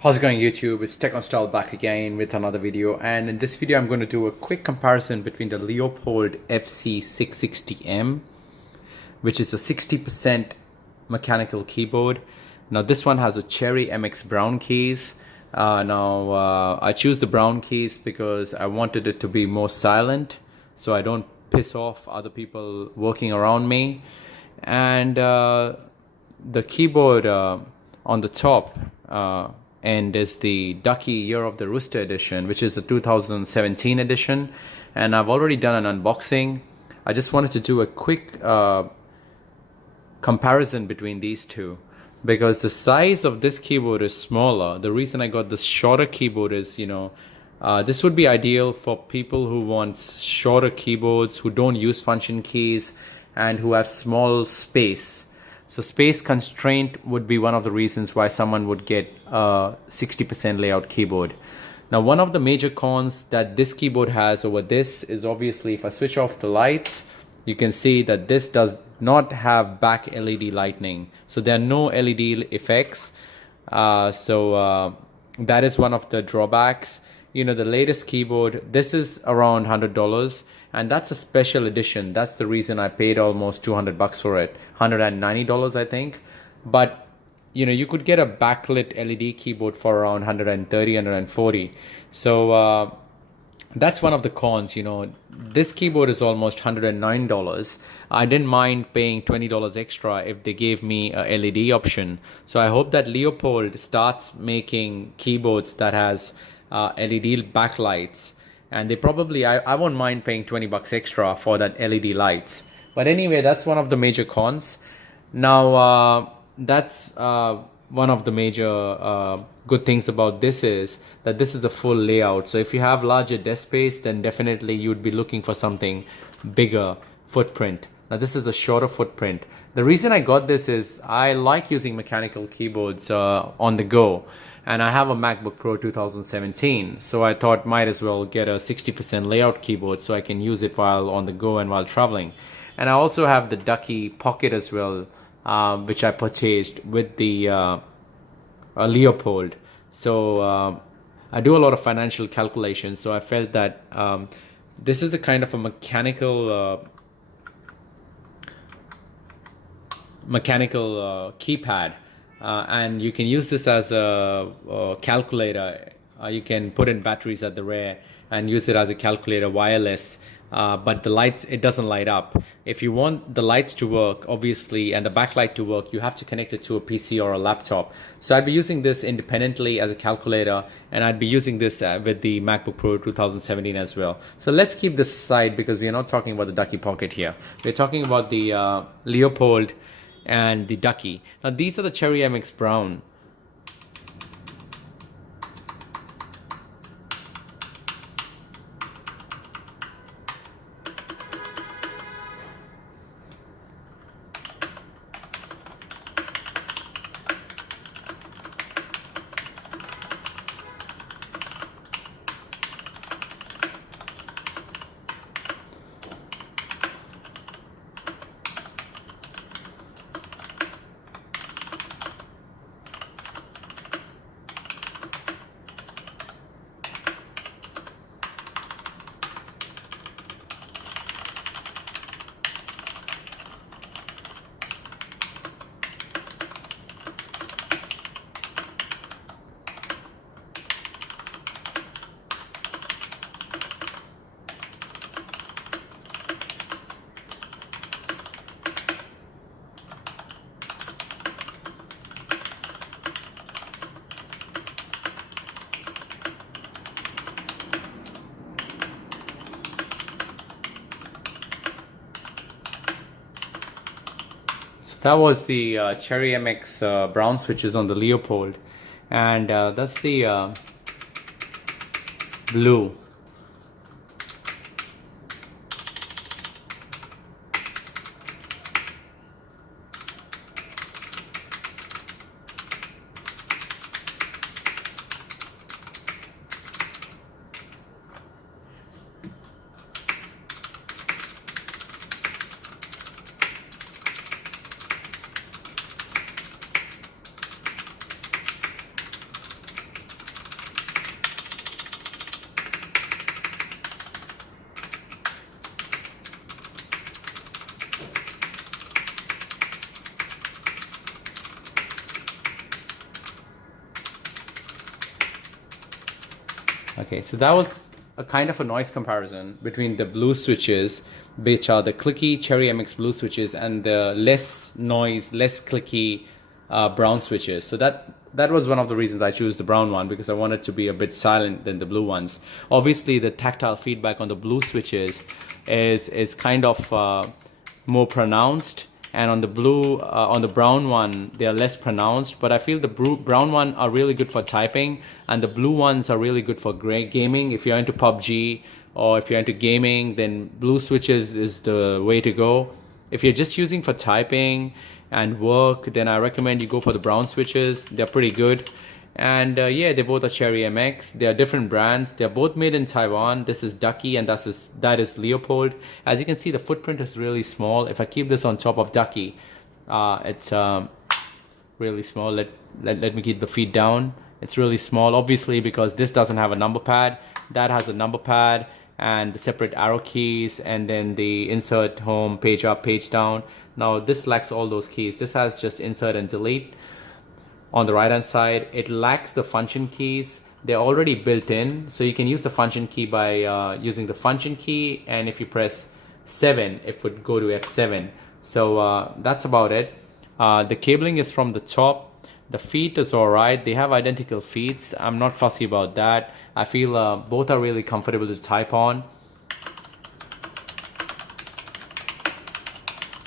How's it going, YouTube? It's Tech on Style back again with another video, and in this video I'm going to do a quick comparison between the Leopold FC660M, which is a 60% mechanical keyboard. Now this one has a Cherry MX brown keys. I choose the brown keys because I wanted it to be more silent so I don't piss off other people working around me. And the keyboard on the top and is the Ducky Year of the Rooster edition, which is the 2017 edition, and I've already done an unboxing. I just wanted to do a quick comparison between these two because the size of this keyboard is smaller. The reason I got this shorter keyboard is, this would be ideal for people who want shorter keyboards, who don't use function keys, and who have small space. So space constraint would be one of the reasons why someone would get a 60% layout keyboard. Now, one of the major cons that this keyboard has over this is obviously if I switch off the lights, you can see that this does not have back LED lighting. So there are no LED effects. That is one of the drawbacks. The latest keyboard, this is around $100, and that's a special edition. That's the reason I paid almost $200 for it, $190 I think. But you could get a backlit LED keyboard for around $130, $140. So that's one of the cons. This keyboard is almost $109. I didn't mind paying $20 extra if they gave me a LED option. So I hope that Leopold starts making keyboards that has LED backlights, and they probably I won't mind paying $20 extra for that LED lights. But anyway, that's one of the major cons. Now that's one of the major good things about this is that this is a full layout. So if you have larger desk space, then definitely you'd be looking for something bigger footprint. Now this is a shorter footprint. The reason I got this is I like using mechanical keyboards on the go. And I have a MacBook Pro 2017, so I thought might as well get a 60% layout keyboard so I can use it while on the go and while traveling. And I also have the Ducky Pocket as well, which I purchased with the Leopold. So I do a lot of financial calculations, so I felt that this is a kind of a mechanical keypad. And you can use this as a calculator. You can put in batteries at the rear and use it as a calculator wireless. But the lights, it doesn't light up. If you want the lights to work, obviously, and the backlight to work, you have to connect it to a PC or a laptop. So I'd be using this independently as a calculator, and I'd be using this with the MacBook Pro 2017 as well. So let's keep this aside because we are not talking about the Ducky Pocket here. We're talking about the Leopold and the Ducky. Now these are the Cherry MX brown. That was the Cherry MX brown switches on the Leopold, and that's the blue. Okay, so that was a kind of a noise comparison between the blue switches, which are the clicky Cherry MX blue switches, and the less noise, less clicky brown switches. So that was one of the reasons I chose the brown one, because I wanted to be a bit silent than the blue ones. Obviously, the tactile feedback on the blue switches is kind of more pronounced, and on the brown one they are less pronounced. But I feel the brown one are really good for typing, and the blue ones are really good for gaming. If you're into PUBG or if you're into gaming, then blue switches is the way to go. If you're just using for typing and work, then I recommend you go for the brown switches. They're pretty good. And yeah, they both are Cherry MX. They are different brands. They're both made in Taiwan. This is Ducky and that is Leopold. As you can see, the footprint is really small. If I keep this on top of Ducky, it's really small. Let me keep the feet down. It's really small, obviously, because this doesn't have a number pad. That has a number pad and the separate arrow keys, and then the insert, home, page up, page down. Now this lacks all those keys. This has just insert and delete. On the right hand side, it lacks the function keys. They're already built in, so you can use the function key by using the function key, and if you press 7, it would go to F7. So that's about it. The cabling is from the top. The feet is alright. They have identical feet. I'm not fussy about that. I feel both are really comfortable to type on.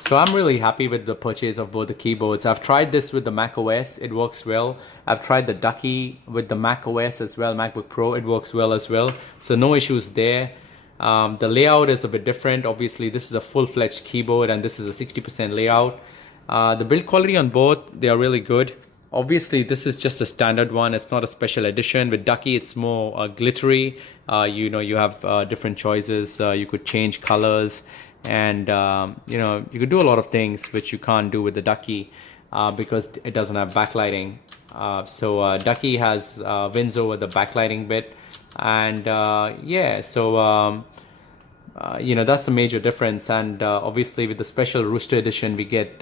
So I'm really happy with the purchase of both the keyboards. I've tried this with the Mac OS, it works well. I've tried the Ducky with the Mac OS as well, MacBook Pro, it works well as well. So no issues there. The layout is a bit different. Obviously, this is a full-fledged keyboard and this is a 60% layout. The build quality on both, they are really good. Obviously, this is just a standard one. It's not a special edition. With Ducky, it's more glittery. You know, you have different choices. You could change colors, and you know, you could do a lot of things which you can't do with the Ducky because it doesn't have backlighting. So Ducky has wins over the backlighting bit, and yeah, so you know, that's a major difference. And obviously, with the special Rooster edition, we get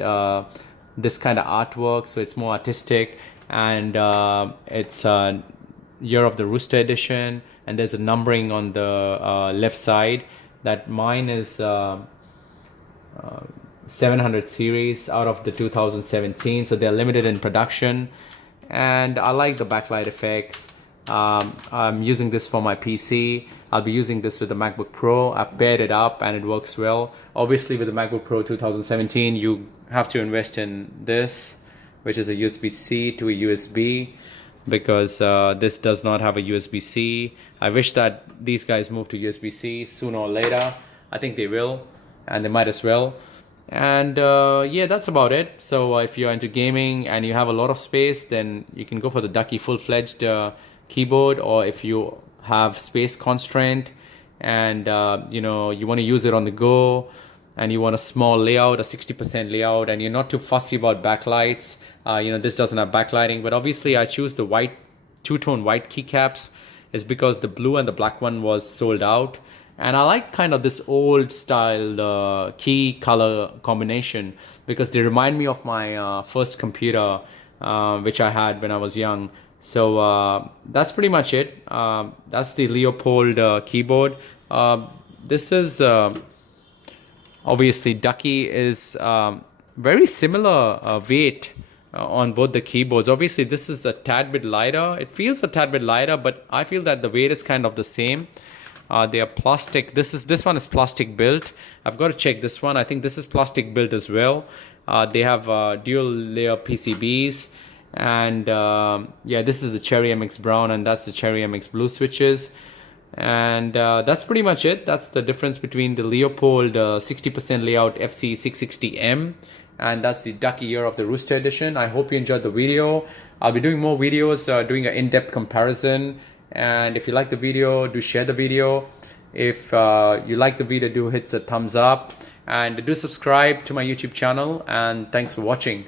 this kind of artwork, so it's more artistic, and it's Year of the Rooster edition, and there's a numbering on the left side. That mine is 700 series out of the 2017, so they're limited in production, and I like the backlight effects. I'm using this for my PC. I'll be using this with the MacBook Pro. I've paired it up and it works well. Obviously, with the MacBook Pro 2017, you have to invest in this, which is a USB-C to a USB, because this does not have a USB-C. I wish that these guys move to USB-C sooner or later. I think they will, and they might as well. And yeah, that's about it. So if you're into gaming and you have a lot of space, then you can go for the Ducky full-fledged keyboard. Or if you have space constraint and you know, you want to use it on the go, and you want a small layout, a 60% layout, and you're not too fussy about backlights, you know, this doesn't have backlighting. But obviously I choose the white, two-tone white keycaps is because the blue and the black one was sold out. And I like kind of this old style key color combination, because they remind me of my first computer, which I had when I was young. So that's pretty much it. That's the Leopold keyboard. This is obviously Ducky is very similar weight on both the keyboards. Obviously this is a tad bit lighter. It feels a tad bit lighter, but I feel that the weight is kind of the same. They are plastic. This one is plastic built. I've got to check this one. I think this is plastic built as well. They have dual layer PCBs, and yeah, this is the Cherry MX brown and that's the Cherry MX blue switches. And that's pretty much it. That's the difference between the Leopold 60% layout FC660M, and that's the Ducky Year of the Rooster edition. I hope you enjoyed the video. I'll be doing more videos doing an in-depth comparison. And if you like the video, do share the video. If you like the video, do hit the thumbs up and do subscribe to my YouTube channel. And thanks for watching.